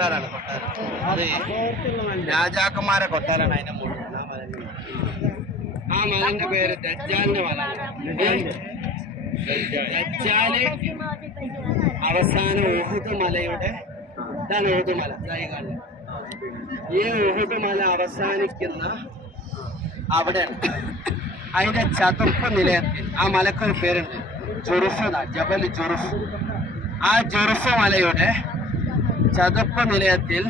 കൊട്ടാരാണ് കൊട്ടാരം. അത് രാജാക്കന്മാരെ കൊട്ടാരാണ് അതിന്റെ മുകളിൽ. ആ മലന്റെ പേര് ദജ്ജാലിന്റെ മല ദജ്ജാൽ അവസാനം ഉഹുദ് മലയുടെ ഇതാണ് ഉഹുദ് മല. ഈ. ഉഹുദ് മല അവസാനിക്കുന്ന അവിടെ അതിന്റെ ചതുർപ്പ് നിലയത്തിൽ ആ മലക്കൊരു പേരുണ്ട്. ജുറുഫ് ജബൽ ജുറുഫ്. ആ ജുറുഫ് മലയുടെ ചതുപ്പ് നിലയത്തിൽ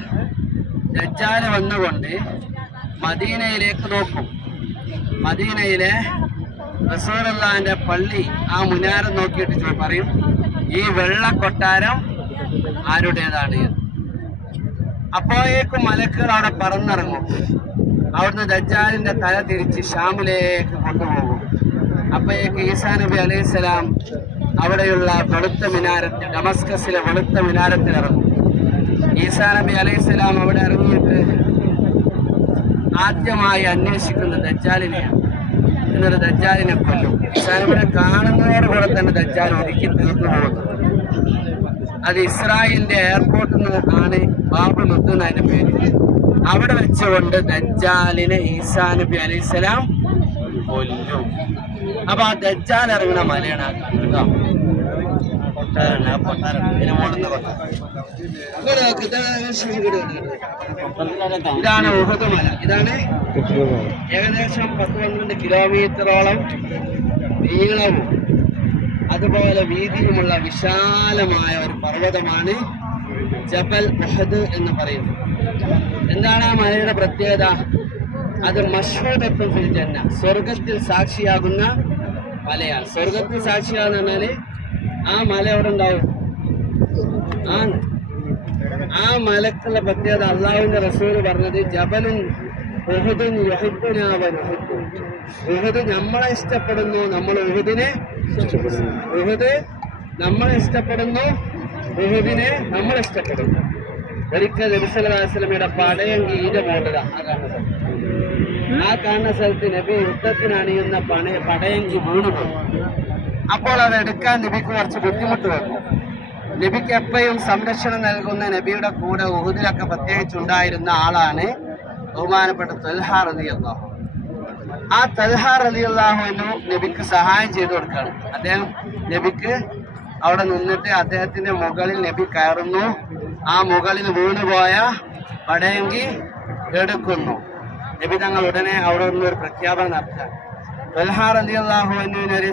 ദജ്ജാൽ വന്നുകൊണ്ട് മദീനയിലേക്ക് നോക്കും. മദീനയിലെ റസൂറല്ലാന്റെ പള്ളി ആ മുനാരം നോക്കിയിട്ട് പറയും ഈ വെള്ള കൊട്ടാരം ആരുടേതാണ്. അപ്പോഴേക്കും മലക്കുകൾ അവിടെ പറന്നിറങ്ങും. അവിടുന്ന് ദജ്ജാലിന്റെ തല തിരിച്ച് ഷാമിലേക്ക് കൊണ്ടുപോകും. അപ്പോഴേക്ക് ഈസാ നബി അലൈഹി സ്വലാം അവിടെയുള്ള വെളുത്ത മിനാരത്തിൽ ഡമസ്കസിലെ വെളുത്ത മിനാരത്തിൽ ഇറങ്ങും ഈസാ നബി അലൈഹി സ്വലാം അവിടെ ഇറങ്ങിയിട്ട് ആദ്യമായി അന്വേഷിക്കുന്നത് ദജ്ജാലിനെയാണ്. എന്നൊരു ദജ്ജാലിനെ കൊല്ലും. നബിനെ കാണുന്നതോടുകൂടെ തന്നെ ദജ്ജാൽ ഒതുക്കി തീർന്നു പോകുന്നു. അത് ഇസ്രായേലിന്റെ എയർപോർട്ടിൽ നിന്ന് ആണ് ബാബു എന്നതിന്റെ പേര്. അവിടെ വെച്ചുകൊണ്ട് ദജ്ജാലിനെ ഈസാ നബി അലൈഹി സ്വലാം കൊല്ലും. അപ്പൊ ആ ദജ്ജാൽ ഇറങ്ങുന്ന മലയാണ് ആ കാണുന്നത് കൊട്ടാരാണ് ആ കൊട്ടാരം ഇതിന് മുകളിൽ കൊട്ടാരം ഇങ്ങോട്ട് നോക്ക്, ഇതാണ് വരുന്നത്. ഇതാണ് ഏകദേശം പത്ത് പന്ത്രണ്ട് കിലോമീറ്ററോളം നീളവും അതുപോലെ വീതിയുമുള്ള വിശാലമായ ഒരു പർവതമാണ് ജബൽ ഉഹദ് എന്ന് പറയുന്നത്. എന്താണ് ആ മലയുടെ പ്രത്യേകത? അത് മഷൂദത്തും ഫിൽ ജന്ന. സ്വർഗത്തിൽ സാക്ഷിയാകുന്ന മലയാണ്. സ്വർഗത്തിൽ സാക്ഷിയാകുന്ന പറഞ്ഞാൽ ആ മല എവിടെ ഉണ്ടാവും? ആ ആ മലക്കുള്ള പ്രത്യേകത അള്ളാഹുവിന്റെ റസൂൽ പറഞ്ഞത് ജബലും. ഉഹുദ് നമ്മളെ ഇഷ്ടപ്പെടുന്നു നമ്മൾ ഉഹുദിനെ ഉഹുദ് നമ്മളെ ഇഷ്ടപ്പെടുന്നു ഉഹദിനെ നമ്മൾ ഇഷ്ടപ്പെടുന്നു. ഒരിക്കൽ നബിസ്വലമയുടെ പടയങ്കി ഈന്റെ മോട്ടത ആ കാണുന്ന സ്ഥലത്ത്. ആ കാണുന്ന സ്ഥലത്ത് നബി യുദ്ധത്തിനണിയുന്ന പണ പടയങ്കി വീണുപോയി അപ്പോൾ അത് എടുക്കാൻ നബിക്ക് കുറച്ച് ബുദ്ധിമുട്ട് വന്നു. നബിക്ക് എപ്പോഴും സംരക്ഷണം നൽകുന്ന നബിയുടെ കൂടെ ഉഹുദിലൊക്കെ പ്രത്യേകിച്ച് ഉണ്ടായിരുന്ന ആളാണ് ബഹുമാനപ്പെട്ട തൽഹാർ അള്ളാഹു ആ തൽഹാർ അലി അള്ളാഹുവിനു നബിക്ക് സഹായം ചെയ്തു കൊടുക്കുകയാണ്. അദ്ദേഹം നബിക്ക് അവിടെ നിന്നിട്ട് അദ്ദേഹത്തിന്റെ മുകളിൽ നബി കയറുന്നു. ആ മുകളിൽ വീണുപോയ പടയെങ്കി എടുക്കുന്നു. നബി തങ്ങൾ ഉടനെ അവിടെ നിന്ന് ഒരു പ്രഖ്യാപനം നടത്തുക തൽഹാർ അലി അള്ളാഹുവിന് ഒരു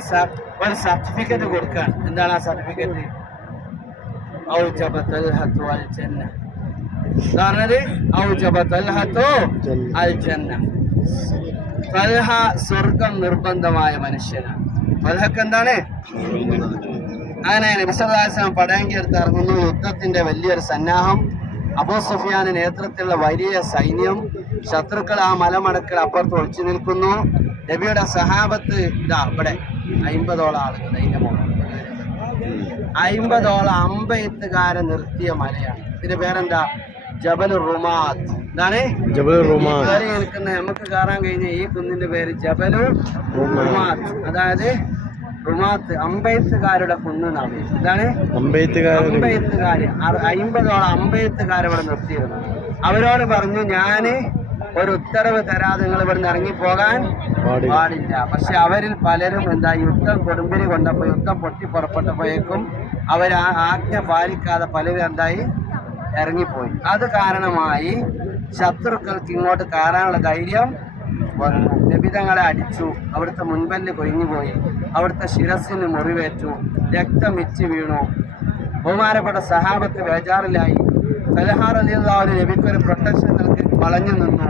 ഒരു സർട്ടിഫിക്കറ്റ് കൊടുക്കാൻ എന്താണ് ആ സർട്ടിഫിക്കറ്റ് ജന്ന പറഞ്ഞത് തൽഹ സ്വർഗം നിർബന്ധമായ മനുഷ്യനാണ്. തൽഹക്ക് എന്താണ്? അങ്ങനെ നബിസ്വലാസ്ലാം പടയങ്കി എടുത്ത് ഇറങ്ങുന്നു. യുദ്ധത്തിന്റെ വലിയൊരു സന്നാഹം അബൂ സുഫിയാന് നേതൃത്വത്തിലുള്ള വലിയ സൈന്യം ശത്രുക്കൾ ആ മലമടക്കിൽ അപ്പുറത്ത് ഒളിച്ചു നിൽക്കുന്നു. നബിയുടെ സഹാബത്ത് ഇതാ ഇവിടെ. അയിമ്പതോളം ആളുകൾ അതിന്റെ മുകളിൽ അയിമ്പതോളം അമ്പയത്തുകാരെ നിർത്തിയ മലയാണ്. ഇതിന്റെ പേരെന്താ? ജബൽ റുമാത്ത് എന്താണ് ജബൽ കയറി നിൽക്കുന്ന നമുക്ക് കയറാൻ കഴിഞ്ഞ ഈ കുന്നിന്റെ പേര് റുമാത്ത് അതായത് റുമാത്ത് അമ്പയത്തുകാരുടെ കുന്നാണ്. എന്താണ് അമ്പയത്തുകാര് അമ്പതോളം അയിമ്പതോളം അമ്പയത്തുകാരെ ഇവിടെ നിർത്തിയിരുന്നു. അവരോട് പറഞ്ഞു ഞാൻ ഒരു ഉത്തരവ് തരാതെ നിങ്ങൾ ഇവിടുന്ന് ഇറങ്ങിപ്പോകാൻ പാടില്ല. പക്ഷെ അവരിൽ പലരും എന്താ യുദ്ധം കൊടുമ്പിരി കൊണ്ടപ്പോ യുദ്ധം പൊട്ടി പുറപ്പെട്ടപ്പോഴേക്കും അവർ ആ ആജ്ഞ പാലിക്കാതെ പലരും എന്തായി? ഇറങ്ങിപ്പോയി. അത് കാരണമായി ശത്രുക്കൾക്ക് ഇങ്ങോട്ട് കയറാനുള്ള ധൈര്യം വന്നു. നിബിതങ്ങളെ അടിച്ചു. അവിടുത്തെ മുൻപല്ല് കൊഴിഞ്ഞുപോയി. അവിടുത്തെ ശിരസിന് മുറിവേറ്റു. രക്തം ഇച്ചു വീണു. ബഹുമാനപ്പെട്ട സഹാബത്ത് ബേജാറിലായി. സലഹാർ അലിയുള്ളവര് നബിക്ക് ഒരു പ്രൊട്ടക്ഷൻ നൽകി വളഞ്ഞു നിന്നു.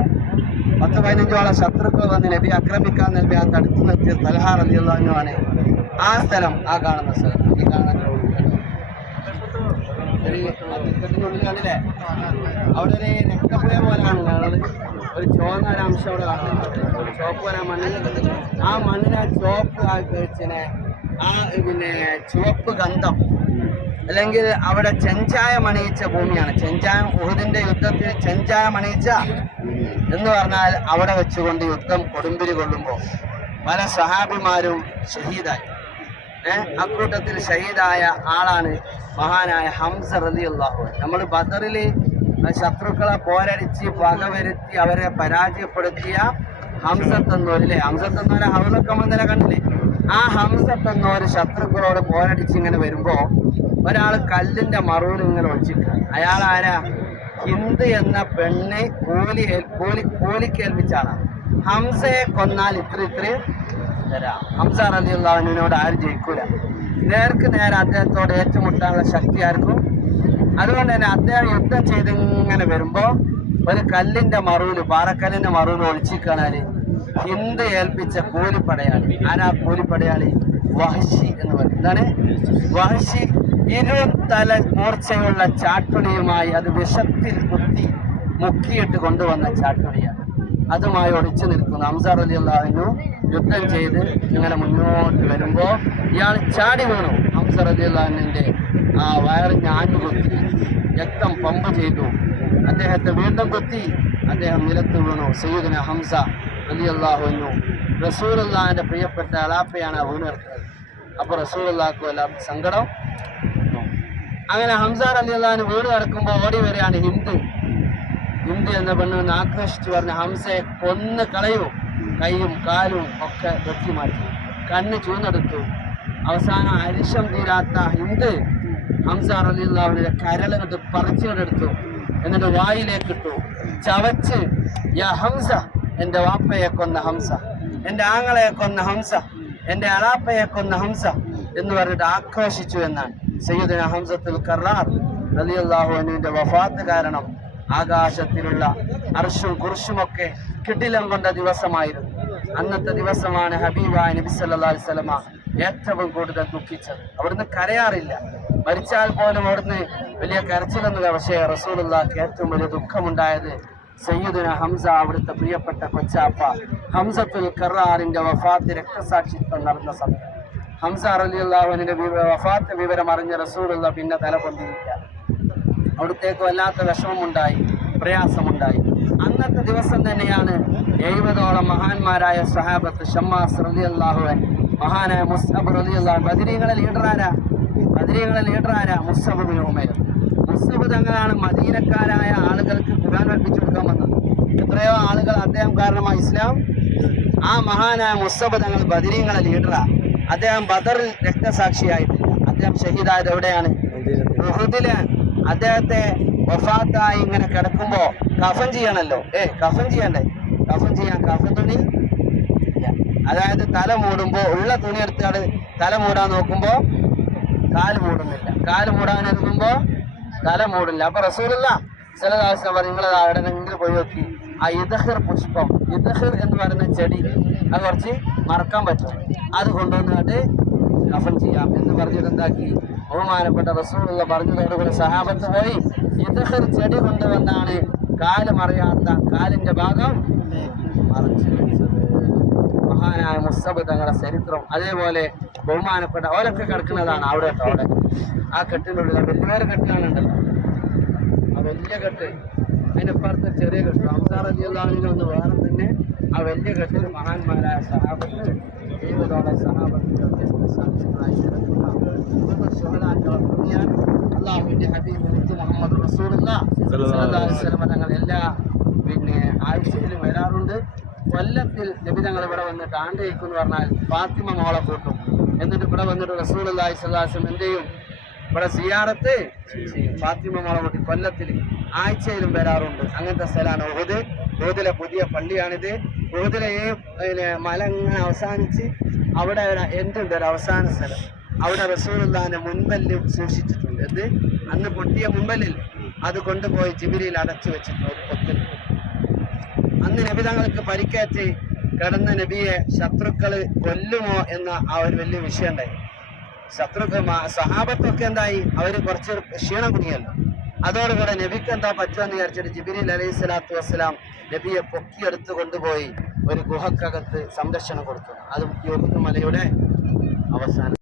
പത്ത് പതിനഞ്ചോളം ശത്രുക്കൾ വന്ന് നബി ആക്രമിക്കാൻ നബി ആ തടുത്തു നിർത്തിയ സലഹാർ അലിയുള്ളവനുമാണ് ആ സ്ഥലം ആ കാണുന്ന സ്ഥലം. ഈ കണ്ടില്ലേ അവിടെ ഒരു രക്തപ്പുഴ കാണുന്നത്. ഒരു ചുവന്ന ഒരു അംശം അവിടെ കാണുന്നുണ്ട്. ചുവപ്പ് വരാൻ ആ മണ്ണിനെ ആ ചുവപ്പ് ആ കഴിച്ചിനെ ആ പിന്നെ ചുവപ്പ് ഗന്ധം. അല്ലെങ്കിൽ അവിടെ ചെഞ്ചായം അണിയിച്ച ഭൂമിയാണ്. ചെഞ്ചായം ഉഹുദിന്റെ യുദ്ധത്തിന് ചെഞ്ചായം അണിയിച്ച എന്ന് പറഞ്ഞാൽ അവിടെ വെച്ചുകൊണ്ട് യുദ്ധം കൊടുമ്പിരി കൊള്ളുമ്പോൾ പല സഹാബിമാരും ഷഹീദായി. അക്കൂട്ടത്തിൽ ഷഹീദായ ആളാണ് മഹാനായ ഹംസ റലി അള്ളാഹു നമ്മൾ ബദറിൽ ശത്രുക്കളെ പോരടിച്ച് പകവരുത്തി അവരെ പരാജയപ്പെടുത്തിയ ഹംസത്തെന്നൂരിലെ ഹംസത്തെന്നൂരെ ഹൗലക്കമ്മന്നല കണ്ടില്ലേ? ആ ഹംസത്തെന്നൂര് ശത്രുക്കളോട് പോരടിച്ച് ഇങ്ങനെ വരുമ്പോ ഒരാൾ കല്ലിന്റെ മറുവിൽ ഇങ്ങനെ ഒളിച്ചിട്ട് അയാൾ ആരാ ഹിന്ദു എന്ന പെണ്ണെ കൂലി കോലി കൂലി കൂലിക്കേൽപ്പിച്ചാണ് ഹംസയെ കൊന്നാൽ ഇത്ര ഇത്ര തരാം. ഹംസ റലിയുള്ളവനോട് ആരും ജയിക്കൂല. നേർക്ക് നേരെ അദ്ദേഹത്തോട് ഏറ്റുമുട്ടാനുള്ള ശക്തി ആർക്കും? അതുകൊണ്ട് തന്നെ അദ്ദേഹം യുദ്ധം ചെയ്ത് ഇങ്ങനെ വരുമ്പോ ഒരു കല്ലിന്റെ മറുവിൽ പാറക്കല്ലിന്റെ മറുവിൽ ഒളിച്ചിക്കാണാൽ ഹിന്ദു ഏൽപ്പിച്ച കൂലിപ്പടയാളി ആരാ കൂലിപ്പടയാളി വഹശി എന്ന് പറയും. എന്താണ്? വഹശി ഇരു തല മൂർച്ചയുള്ള ചാട്ടുടിയുമായി അത് വിഷത്തിൽ കുത്തി മുക്കിയിട്ട് കൊണ്ടുവന്ന ചാട്ടുടിയാണ്. അതുമായി ഒളിച്ചു നിൽക്കുന്നു. അംസാർ അലി അള്ളാഹുനു യുദ്ധം ചെയ്ത് ഇങ്ങനെ മുന്നോട്ട് വരുമ്പോൾ ഇയാൾ ചാടി വീണു. അംസാർ അലി അള്ളാഹുവിന്റെ ആ വയർ ആഞ്ഞു കുത്തി രക്തം പമ്പ് ചെയ്തു. അദ്ദേഹത്തെ വീണ്ടും കുത്തി. അദ്ദേഹം നിലത്ത് വീണു. സയ്യിദിന ഹംസ അലി അള്ളാഹുനു റസൂൽ അള്ളാഹിന്റെ പ്രിയപ്പെട്ട അലാപ്പയാണ് വീണെടുത്തത് അപ്പൊ റസൂൽ അള്ളാഹ്ക്കും സങ്കടം. അങ്ങനെ ഹംസാർ അലി വീട് കിടക്കുമ്പോൾ ഓടി വരികയാണ് ഹിന്ദു. ഹിന്ദു എന്ന പെണ്ണ് ആക്രോശിച്ചു പറഞ്ഞ ഹംസയെ കൊന്ന് കളയൂ. കൈയും കാലും ഒക്കെ വെട്ടി മാറ്റി. കണ്ണ് ചൂന്നെടുത്തു. അവസാനം അരിശം തീരാത്ത ഹിന്ദു ഹംസ റലിയുള്ളവരുടെ കരൾ കണ്ട് പറിച്ചുകൊണ്ടെടുത്തു. എന്നിട്ട് വായിലേക്ക് ഇട്ടു. ചവച്ച് യാ ഹംസ എന്റെ വാപ്പയെ കൊന്ന ഹംസ എന്റെ ആങ്ങളെ കൊന്ന ഹംസ എന്റെ അളാപ്പയെ കൊന്ന ഹംസ എന്ന് പറഞ്ഞിട്ട് ആക്രോശിച്ചു എന്നാണ്. സയ്യിദിന ഹംസത്തുൽ കറാർ റലിയല്ലാഹു അനുവിന്റെ വഫാത്ത് കാരണം ആകാശത്തിലുള്ള അർഷും കുർഷുമൊക്കെ കിടിലം കൊണ്ട ദിവസമായിരുന്നു. അന്നത്തെ ദിവസമാണ് ഹബീബായ നബി സല്ലി വസല്ലമ ഏറ്റവും കൂടുതൽ ദുഃഖിച്ചത്. അവിടുന്ന് കരയാറില്ല. മരിച്ചാൽ പോലും അവിടുന്ന് വലിയ കരച്ചിലൊന്നുമില്ല പക്ഷേ റസൂലുള്ളാഹിക്ക് ഏറ്റവും വലിയ ദുഃഖമുണ്ടായത് സയ്യിദുന ഹംസ അവിടുത്തെ പ്രിയപ്പെട്ട കൊച്ചാപ്പ ഹംസത്തുൽ കറാറിന്റെ വഫാത്ത് രക്തസാക്ഷിത്വം നടന്ന സമയം. ഹംസ അറലിയുള്ളവനിന്റെ വഫാത്ത് വിവരം അറിഞ്ഞ റസൂലുള്ള പിന്നെ തല പൊന്തിയില്ല അവിടത്തേക്ക് വല്ലാത്ത വിഷമമുണ്ടായി പ്രയാസമുണ്ടായി. അന്നത്തെ ദിവസം തന്നെയാണ് എഴുപതോളം മഹാന്മാരായ സഹാബത്ത് ഷമ്മാസ് റലി അള്ളാഹുവൻ മഹാനായ മുസ്തബ് റലി അള്ളാഹു ലീഡറാരാ ബദിരികളെ ലീഡറാരാ? ബദരീകളെ ലീഡർ ആരാ മുസ്തബ് ഉമൈർ. മുസ്തബ് തങ്ങളാണ് മദീനക്കാരായ ആളുകൾക്ക് ഖുർആൻ പഠിപ്പിച്ചു കൊടുക്കാൻ വന്നത്. എത്രയോ ആളുകൾ അദ്ദേഹം കാരണമായി ഇസ്ലാം ആ മഹാനായ മുസ്തഫ തങ്ങൾ ബദരീങ്ങളെ ലീഡറാ. അദ്ദേഹം ബദറിൽ രക്തസാക്ഷിയായിട്ടില്ല. അദ്ദേഹം ഷഹീദായത് എവിടെയാണ്? അദ്ദേഹത്തെ വഫാത്തായി ഇങ്ങനെ കിടക്കുമ്പോ കഫൻ ചെയ്യണല്ലോ. ഏ കഫൻ ചെയ്യണ്ടേ? കഫൻ ചെയ്യാൻ കഫൻ തുണി. അതായത് തല മൂടുമ്പോ ഉള്ള തുണി എടുത്താണ് തല മൂടാൻ നോക്കുമ്പോ കാൽ മൂടുന്നില്ല. കാൽ മൂടാൻ എടുക്കുമ്പോ തല മൂടില്ല അപ്പൊ റസൂലുള്ള ചില ദിവസം നിങ്ങൾ എവിടെയെങ്കിലും പോയി നോക്കി. ആ ഇദഹിർ പുഷ്പം ഇദഹിർ എന്ന് പറയുന്ന ചെടി അത് കുറച്ച് മറക്കാൻ പറ്റും. അത് കൊണ്ടുവന്നിട്ട് കഫൻ ചെയ്യാം. എന്ന് പറഞ്ഞിട്ട് എന്താക്കി ബഹുമാനപ്പെട്ട റസൂലുള്ള പറഞ്ഞതോടുകൂടി സഹാബത്ത് പോയി. ഇദഹിർ ചെടി കൊണ്ടുവന്നാണ് കാൽ മറിയാത്ത കാലിന്റെ ഭാഗം മറച്ചു വെച്ചത്. മഹാനായ മുസ്തബ് തങ്ങളുടെ ചരിത്രം. അതേപോലെ ബഹുമാനപ്പെട്ട ഓലൊക്കെ കിടക്കുന്നതാണ് അവിടെ അവിടെ. ആ കെട്ടിനുള്ളിൽ വലിയ കെട്ടിലാണുണ്ടല്ലോ ആ വലിയ കെട്ട് അതിനപ്പുറത്ത് ചെറിയ കെട്ട്. അലിയുള്ളാഹിനെ ഒന്ന് വേറെ തന്നെ ആ വലിയ കെട്ടിൽ മഹാന്മാരായ സഹാബത്ത് ഹബീബ് മുത്ത് മുഹമ്മദ് തങ്ങൾ എല്ലാ പിന്നെ ആഴ്ചയിലും വരാറുണ്ട്. കൊല്ലത്തിൽ നബിതങ്ങൾ ഇവിടെ വന്നിട്ട് ആണ്ടയിക്കും എന്ന് പറഞ്ഞാൽ ഫാത്തിമ മോളെ കൂട്ടും. എന്നിട്ട് ഇവിടെ വന്നിട്ട് റസൂൽ അള്ളാഹി സ്വലാസം എന്തെയും ഇവിടെ സിയാറത്ത് ഫാത്തിമ മോളെ കൂട്ടി കൊല്ലത്തിൽ ആഴ്ചയിലും വരാറുണ്ട്. അങ്ങനത്തെ സ്ഥലമാണ് ഉഹുദ്. ഉഹുദിലെ പുതിയ പള്ളിയാണിത്. ഉഹുദിലെ പിന്നെ മല ഇങ്ങനെ അവസാനിച്ച് അവിടെ എന്തുണ്ട്? ഒരു അവസാന സ്ഥലം. അവിടെ റസൂലുള്ളാഹിന്റെ മുൻപല്ല് സൂക്ഷിച്ചിട്ടുണ്ട്. എന്ത്? അന്ന് പൊട്ടിയ മുൻപല്ലിൽ അത് കൊണ്ടുപോയി ജിബിരിയിൽ അടച്ചു വെച്ചിട്ടുണ്ട് ഒരു പൊത്തിൽ അന്ന് നബി തങ്ങൾക്ക് പരിക്കേറ്റ് കിടന്ന നബിയെ ശത്രുക്കൾ കൊല്ലുമോ എന്ന ആ ഒരു വലിയ വിഷയം ഉണ്ടായി ശത്രുക്കൾ സഹാബത്തൊക്കെ എന്തായി? അവർ കുറച്ച് ക്ഷീണം കുടിയല്ലോ അതോടുകൂടെ നബിക്ക് എന്താ പറ്റുമെന്ന് വിചാരിച്ചിട്ട് ജിബിരിൽ അലൈഹി സ്വലാത്തു വസ്സലാം നബിയെ പൊക്കിയെടുത്ത് കൊണ്ടുപോയി ഒരു ഗുഹക്കകത്ത് സംരക്ഷണം കൊടുത്തു. അതും യോഗ്യമലയുടെ അവസാനം.